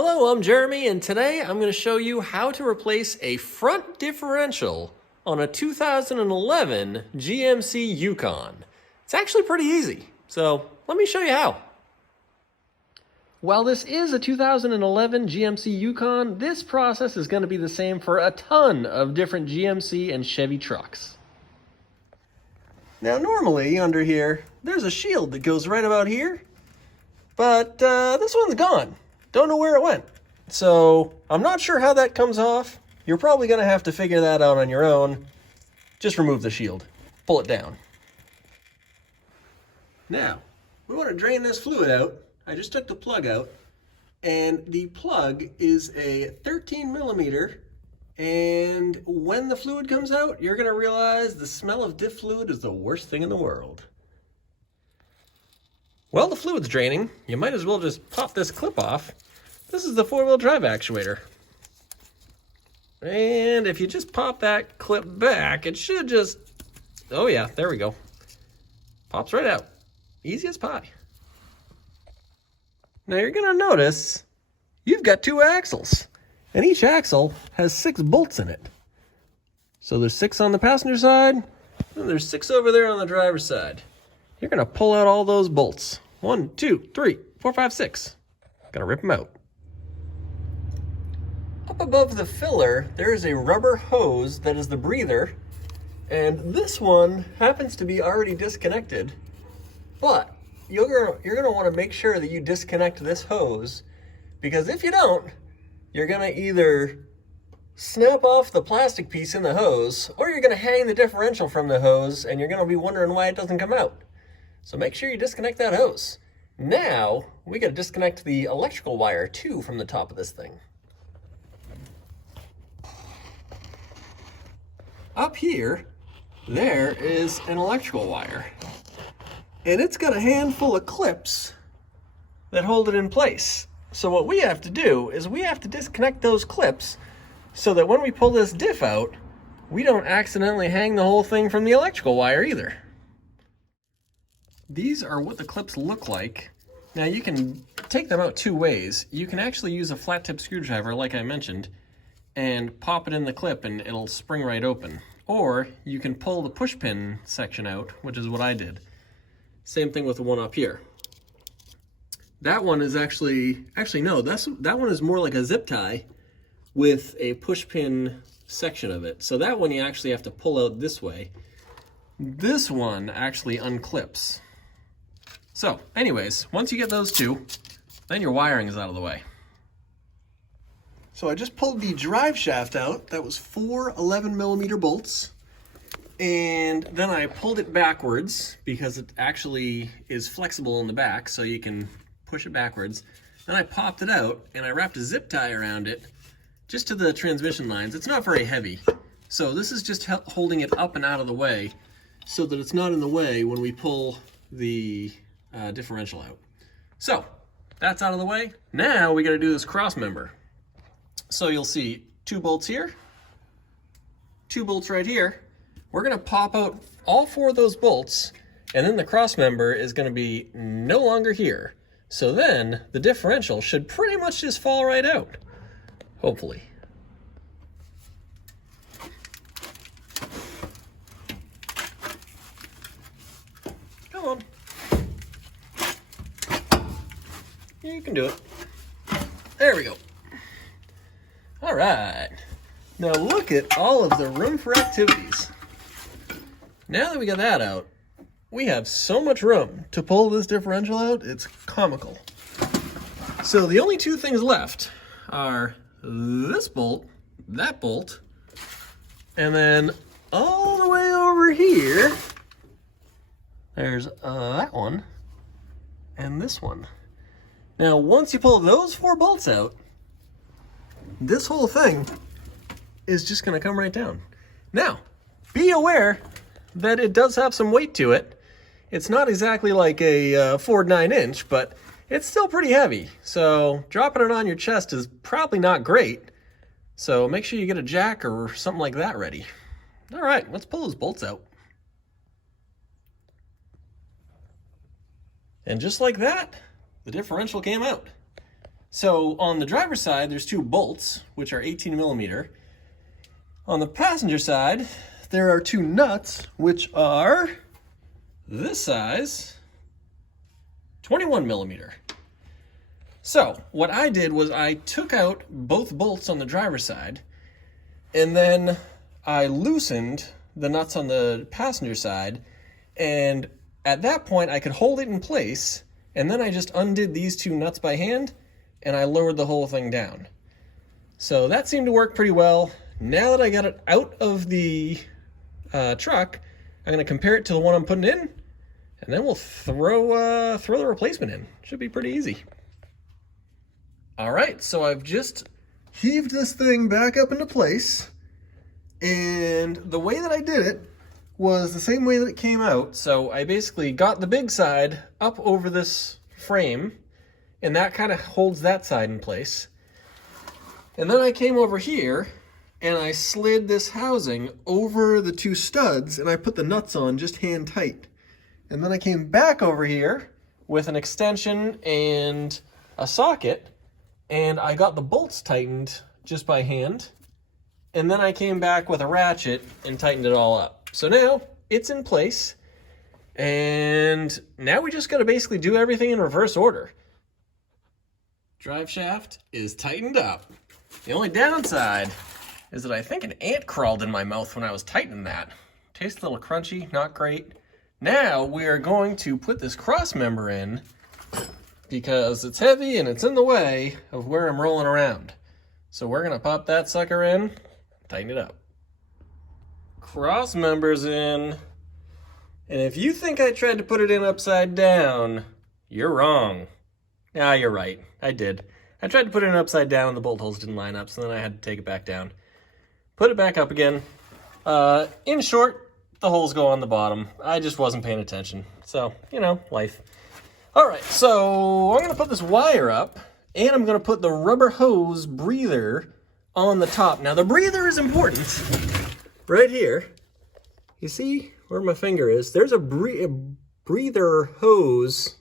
Hello, I'm Jeremy, and today I'm going to show you how to replace a front differential on a 2011 GMC Yukon. It's actually pretty easy, so let me show you how. While this is a 2011 GMC Yukon, this process is going to be the same for a ton of different GMC and Chevy trucks. Now normally under here, there's a shield that goes right about here, but this one's gone. Don't know where it went. So I'm not sure how that comes off. You're probably going to have to figure that out on your own. Just remove the shield. Pull it down. Now, we want to drain this fluid out. I just took the plug out. And the plug is a 13 millimeter. And when the fluid comes out, you're going to realize the smell of diff fluid is the worst thing in the world. While the fluid's draining, you might as well just pop this clip off. This is the four-wheel drive actuator. And if you just pop that clip back, it should just, oh yeah, there we go. Pops right out. Easy as pie. Now you're gonna notice you've got two axles, and each axle has 6 bolts in it. So there's 6 on the passenger side, and there's 6 over there on the driver's side. You're gonna pull out all those bolts. 1, 2, 3, 4, 5, 6. Gotta rip them out. Up above the filler, there is a rubber hose that is the breather, and this one happens to be already disconnected, but you're gonna wanna make sure that you disconnect this hose, because if you don't, you're gonna either snap off the plastic piece in the hose, or you're gonna hang the differential from the hose, and you're gonna be wondering why it doesn't come out. So make sure you disconnect that hose. Now, we gotta disconnect the electrical wire too from the top of this thing. Up here, there is an electrical wire. And it's got a handful of clips that hold it in place. So what we have to do is we have to disconnect those clips so that when we pull this diff out, we don't accidentally hang the whole thing from the electrical wire either. These are what the clips look like. Now you can take them out 2 ways. You can actually use a flat tip screwdriver like I mentioned and pop it in the clip and it'll spring right open. Or you can pull the push pin section out, which is what I did. Same thing with the one up here. That one is actually no, that one is more like a zip tie with a push pin section of it. So that one you actually have to pull out this way. This one actually unclips. So anyways, once you get those 2, then your wiring is out of the way. So I just pulled the drive shaft out. That was 4 11 millimeter bolts. And then I pulled it backwards because it actually is flexible in the back, so you can push it backwards. Then I popped it out and I wrapped a zip tie around it just to the transmission lines. It's not very heavy. So this is just holding it up and out of the way so that it's not in the way when we pull the differential out. So that's out of the way. Now we got to do this cross member. So you'll see 2 bolts here, 2 bolts right here. We're going to pop out all 4 of those bolts, and then the cross member is going to be no longer here. So then the differential should pretty much just fall right out, hopefully. Come on. You can do it. There we go. All right. Now look at all of the room for activities. Now that we got that out, we have so much room to pull this differential out, it's comical. So the only 2 things left are this bolt, that bolt, and then all the way over here, there's that one and this one. Now, once you pull those 4 bolts out, this whole thing is just going to come right down. Now, be aware that it does have some weight to it. It's not exactly like a Ford 9-inch, but it's still pretty heavy. So dropping it on your chest is probably not great. So make sure you get a jack or something like that ready. All right, let's pull those bolts out. And just like that, the differential came out. So on the driver's side, there's 2 bolts, which are 18 millimeter. On the passenger side, there are 2 nuts, which are this size, 21 millimeter. So what I did was I took out both bolts on the driver's side, and then I loosened the nuts on the passenger side, and at that point I could hold it in place, and then I just undid these 2 nuts by hand, and I lowered the whole thing down. So that seemed to work pretty well. Now that I got it out of the truck, I'm going to compare it to the one I'm putting in, and then we'll throw the replacement in. Should be pretty easy. All right, so I've just heaved this thing back up into place, and the way that I did it was the same way that it came out. So I basically got the big side up over this frame, and that kind of holds that side in place. And then I came over here and I slid this housing over the 2 studs, and I put the nuts on just hand tight. And then I came back over here with an extension and a socket, and I got the bolts tightened just by hand. And then I came back with a ratchet and tightened it all up. So now it's in place, and now we just got to basically do everything in reverse order. Drive shaft is tightened up. The only downside is that I think an ant crawled in my mouth when I was tightening that. Tastes a little crunchy, not great. Now we are going to put this cross member in because it's heavy and it's in the way of where I'm rolling around. So we're gonna pop that sucker in, tighten it up. Cross member's in. And if you think I tried to put it in upside down, you're wrong. Ah, you're right, I did. I tried to put it in upside down and the bolt holes didn't line up, so then I had to take it back down. Put it back up again. In short, the holes go on the bottom. I just wasn't paying attention. So, you know, life. All right, so I'm gonna put this wire up, and I'm gonna put the rubber hose breather on the top. Now the breather is important. Right here, you see where my finger is? There's a breather hose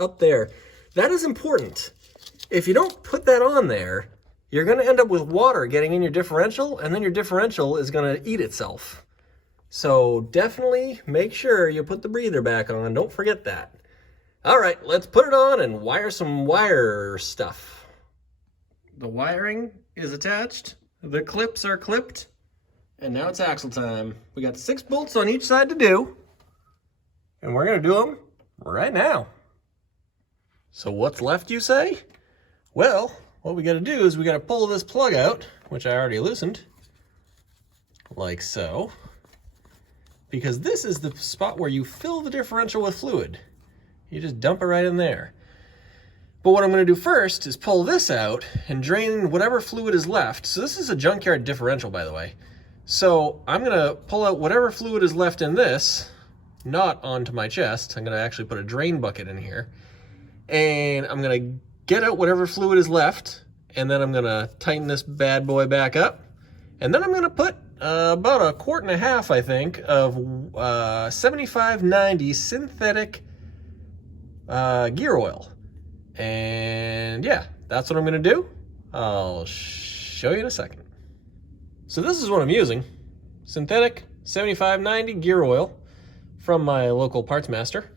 up there. That is important. If you don't put that on there, you're gonna end up with water getting in your differential, and then your differential is gonna eat itself. So definitely make sure you put the breather back on. Don't forget that. All right, let's put it on and wire some wire stuff. The wiring is attached. The clips are clipped. And now it's axle time. We got 6 bolts on each side to do. And we're gonna do them right now. So what's left, you say? Well, what we gotta do is we gotta pull this plug out, which I already loosened, like so, because this is the spot where you fill the differential with fluid. You just dump it right in there. But what I'm gonna do first is pull this out and drain whatever fluid is left. So this is a junkyard differential, by the way. So I'm gonna pull out whatever fluid is left in this, not onto my chest. I'm gonna actually put a drain bucket in here, and I'm gonna get out whatever fluid is left, and then I'm gonna tighten this bad boy back up, and then I'm gonna put about 1.5 quarts, I think, of 75/90 synthetic gear oil. And yeah, that's what I'm gonna do. I'll show you in a second. So this is what I'm using. Synthetic 75/90 gear oil from my local parts master.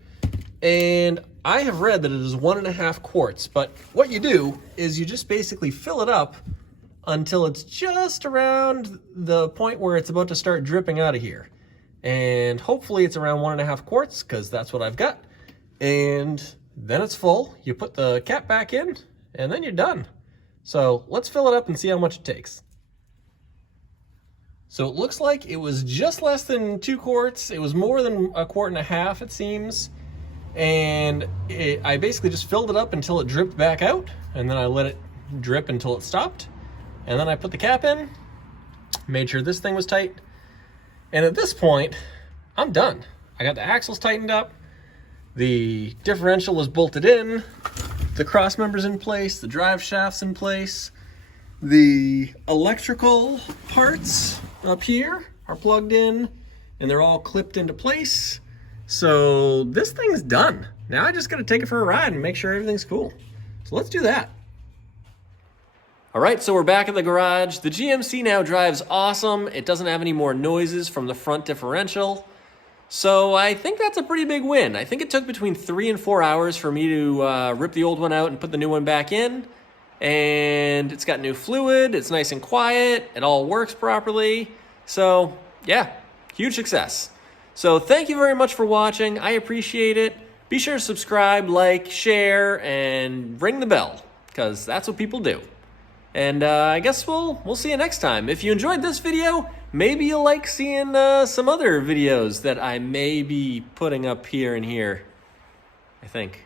And I have read that it is 1.5 quarts, but what you do is you just basically fill it up until it's just around the point where it's about to start dripping out of here. And hopefully it's around 1.5 quarts, because that's what I've got. And then it's full, you put the cap back in, and then you're done. So let's fill it up and see how much it takes. So it looks like it was just less than 2 quarts. It was more than 1.5 quarts, it seems. And I basically just filled it up until it dripped back out, and then I let it drip until it stopped. And then I put the cap in, made sure this thing was tight. And at this point, I'm done. I got the axles tightened up, the differential is bolted in, the cross member's in place, the drive shaft's in place, the electrical parts up here are plugged in, and they're all clipped into place. So this thing's done. Now I just gotta take it for a ride and make sure everything's cool. So let's do that. All right, so we're back at the garage. The GMC now drives awesome. It doesn't have any more noises from the front differential. So I think that's a pretty big win. I think it took between 3 and 4 hours for me to rip the old one out and put the new one back in. And it's got new fluid. It's nice and quiet. It all works properly. So yeah, huge success. So thank you very much for watching. I appreciate it. Be sure to subscribe, like, share, and ring the bell, because that's what people do. And I guess we'll see you next time. If you enjoyed this video, maybe you'll like seeing some other videos that I may be putting up here and here, I think.